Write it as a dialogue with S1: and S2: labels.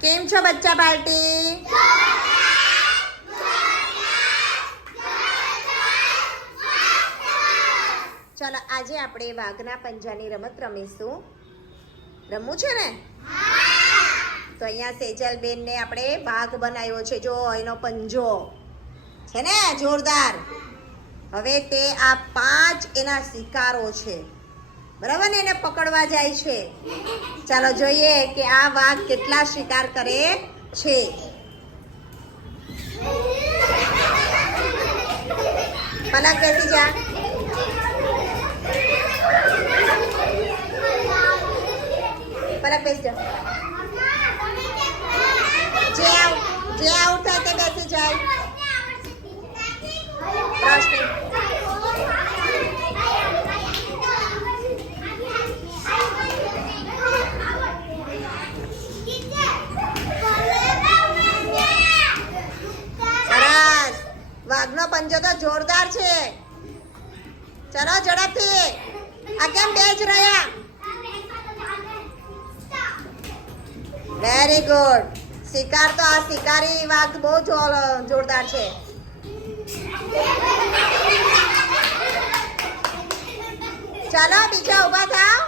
S1: કેમ છો બચ્ચા પાર્ટી? ચાલો, આજે આપણે વાઘના પંજાની રમત રમીશું. રમવું છે ને? તો અહીંયા સેજલબેનને આપણે વાઘ બનાવ્યો છે. જો, એનો પંજો. છે ને? જોરદાર. હવે તે આ પાંચ એના શિકારો છે. બરાબર એને પકડવા જાય છે. ચાલો જોઈએ કે આ વાઘ કેટલા શિકાર કરે છે. પલક બેસી જા. પલક બેસી જે આઉટ જે આઉટ થાય તે બેસી જાય પ્રશ્ન સરસ વાઘનો પંજો તો જોરદાર છે. ચલો ઝડપથી. આ કેમ બે જ રહ્યા? વેરી ગુડ શિકાર તો આ શિકારી વાઘ બહુ જોરદાર છે. ચાલો, બીજા ઊભા થા